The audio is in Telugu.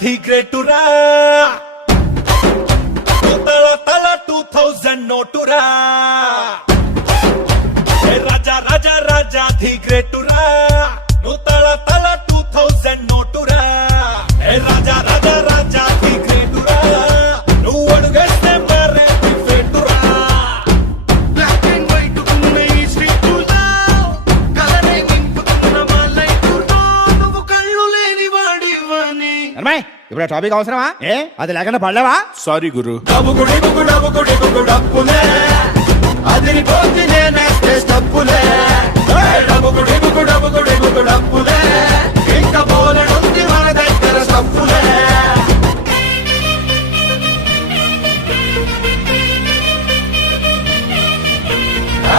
ధీ గ్రేటురా తల తల 2000 నోటురా రాజా రాజా రాజా ధీ గ్రేటురా నువ్వు తల తల 2000 నోటురా రాజా రాజా రాజా ధీ గ్రేటురా నువ్వు అడుగేస్తే మరే ఫేటురా బ్లాక్ అండ్ వైట్ ఉన్న ఈ స్ట్రీటులో కలరే నింపుతున్న మా లైఫ్లో నువ్వు కళ్ళు లేని వాడివని. అమ్మాయి ఇప్పుడు ఆ టాపిక్ అవసరమా? అది లేకుండా పడలేవా? సారీ గురు డబ్బుకుడి డబ్బుకుడి డబ్బునే అదిరిపోతుంది